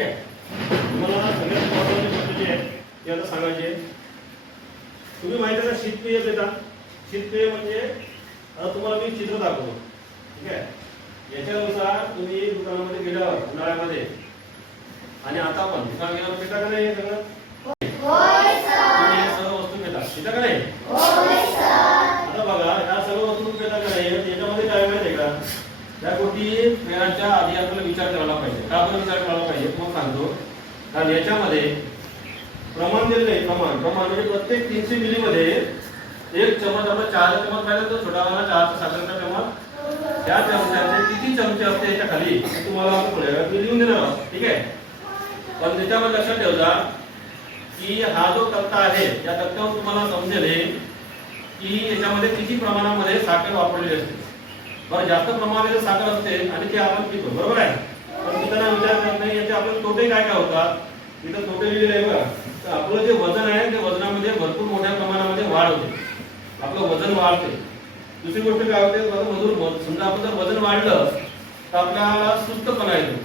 ठीक आहे. तुम्हाला सगळ्यात महत्वाची गोष्ट जी आहे ती आता सांगायची आहे. तुम्ही माहिती आहे शीतपेय देता शीतपेय म्हणजे आता तुम्हाला मी चित्र दाखवतो. ठीक आहे? याच्यानुसार तुम्ही दुकानामध्ये गेल्यावर उन्हाळ्यामध्ये आणि आता पण दुकान गेल्यावर पिता का नाही हे सगळं? तुम्ही सर्व वस्तू घेता. का नाही? आता बघा ह्या सर्व वस्तू का नाही? याच्यामध्ये काय माहिती आहे का? त्या गोष्टी पेराच्या आधी आपल्याला विचार करायला पाहिजे. का आपण विचार करायला कारण याच्यामध्ये प्रमाण दिलेलं आहे प्रमाण. प्रमाण म्हणजे प्रत्येक तीनशे मिलीमध्ये एक चमच आपण चहाचा चमच पाहिजे तर छोटा वाला चहाचा साखरेचा चमच त्या चमच्याचे किती चमचे असते याच्या खाली तुम्हाला आता मी लिहून देणार ठीक आहे? पण त्याच्यामध्ये लक्षात ठेवजा की हा जो तक्ता आहे त्या तक्त्यावर तुम्हाला समजेल की याच्यामध्ये किती प्रमाणामध्ये साखर वापरलेली असते. बरं जास्त प्रमाणामध्ये साखर असते आणि ते आपण पितो बरोबर आहे? पण विचार करत नाही याचे आपले तोटे काय काय होतात? इथं तोटे लिहिलेले आहे बघा. तर आपलं जे वजन आहे ते वजनामध्ये भरपूर मोठ्या प्रमाणामध्ये वाढ होते. आपलं वजन वाढते. दुसरी गोष्ट काय होते? मधून समजा आपण जर वजन वाढलं तर आपल्याला सुस्तपणा येतो.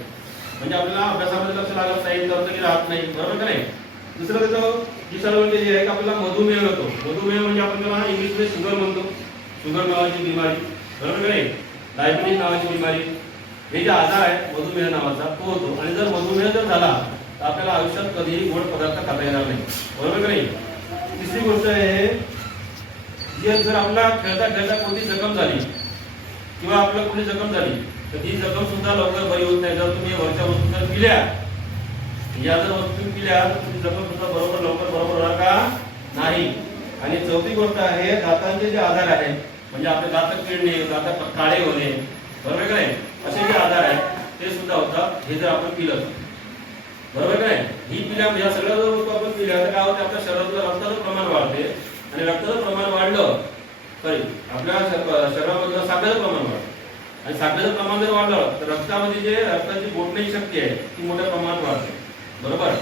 म्हणजे आपल्याला अभ्यासामध्ये लक्ष लागत नाही तरी राहत नाही. बरोबर का नाही? दुसरं त्याचं जी सर्व केली आहे की आपल्याला मधुमेह होतो. मधुमेह म्हणजे आपण त्याला इंग्लिशमध्ये शुगर म्हणतो. शुगर नावाची बिमारी. बरोबर का नाही? डायबिटीज नावाची बिमारी. हे जे आजार आहे मधुमेह नावाचा तो होतो. आणि जर मधुमेह जर झाला तर आपल्याला आयुष्यात कधीही गोड पदार्थ खाता येणार नाही. बरोबर का नाही? तिसरी गोष्ट आहे जर आपला खेळता खेळता कोणती जखम झाली किंवा आपल्याला कोणी जखम झाली तर ती जखम सुद्धा लवकर बरी होत नाही. जर तुम्ही वरच्या वस्तू जर पिल्या या जर वस्तू पिल्या तर तुमची जखम सुद्धा बरोबर लवकर बरोबर होणार का? नाही. आणि चौथी गोष्ट आहे दातांचे जे आजार आहेत म्हणजे आपले दात किडणे दात काळे होणे बरोबर का नाही? असे जे आजार आहेत ते सुद्धा होतात हे जर आपण पिलं बरोबर काय ही पिल्या या सगळ्या जर वस्तू आपण पिल्या तर काय होते? आपल्या शरीरातलं रक्ताचं प्रमाण वाढते. आणि रक्ताचं प्रमाण वाढलं सॉरी आपल्या शरीरामधलं साखरेचं प्रमाण वाढतं. आणि साखरेचं प्रमाण जर वाढलं तर रक्तामध्ये जे रक्ताची बोटण्याची शक्ती आहे ती मोठ्या प्रमाणात वाढते. बरोबर?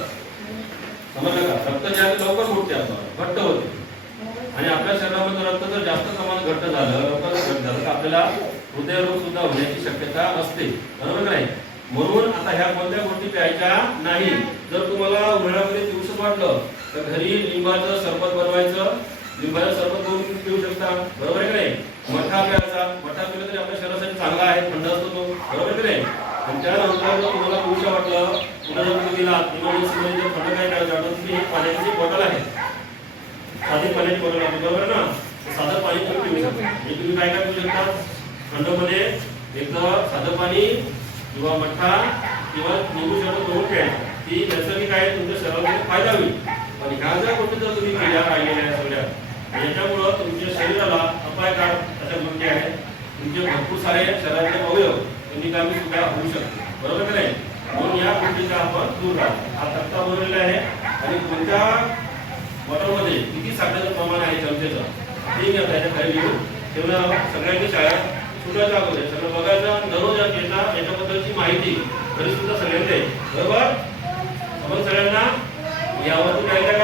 समजलं का? रक्त जे आहे लवकर बोटते आपण घट्ट होते. आणि आपल्या शरीरामध्ये रक्त जर जास्त प्रमाणात घट्ट झालं रक्त घट्ट झालं तर आपल्याला हृदयरोग सुद्धा होण्याची शक्यता असते. बरोबर नाही? म्हणून आता ह्या कोणत्या गोष्टी प्यायच्या? नाही. जर तुम्हाला उन्हाळ्यामध्ये पिऊसं वाटलं तर घरी लिंबाचं सरबत बनवायचं. लिंबाचं सरबत बनवून पिऊ शकता? बरोबर आहे का नाही? मठा प्यायचा. मठा पिला तरी आपल्या शरीरासाठी चांगला आहे थंड असतो तो. बरोबर आहे का नाही? आणि त्यानंतर जर तुम्हाला पिऊसं वाटलं पुन्हा जर तुम्ही दिला इमर्जन्सी मध्ये जर थंड काय करायचं वाटलं तुम्ही एक पाण्याची बॉटल आहे. साधी पाण्याची बॉटल आहे. बरोबर ना? साधं पाणी तुम्ही पिऊ शकता. तुम्ही काय काय पिऊ शकता? थंडमध्ये एक तर साधं पाणी किंवा मठ्ठा किंवा निंबू शरबत करून प्यायचं ती नैसर्गिक आहे तुमच्या शरीरामध्ये फायदा होईल. पण ह्या ज्या गोष्टी जर तुम्ही केल्या राहिलेल्या आहेत सगळ्या याच्यामुळं तुमच्या शरीराला अपायकार अशा गोष्टी आहेत. तुमचे भरपूर सारे शरीराचे अवयव हे निकामी सुद्धा होऊ शकते बरोबर की नाही? म्हणून या गोष्टीचा आपण दूर राहा. हा तक्ता बनवलेला आहे. आणि कोणत्या बॉटलमध्ये किती साखरेचं प्रमाण आहे चमचेचं ते मी आता याच्या खाली लिहून ठेवणार आहोत. सगळ्यांनी शाळेत कुणाच्या अगोदर. सगळं बघायचं दररोज याचा याच्याबद्दलची माहिती तरी सुद्धा सगळ्यांना बरोबर? आपण सगळ्यांना यावरती काय काय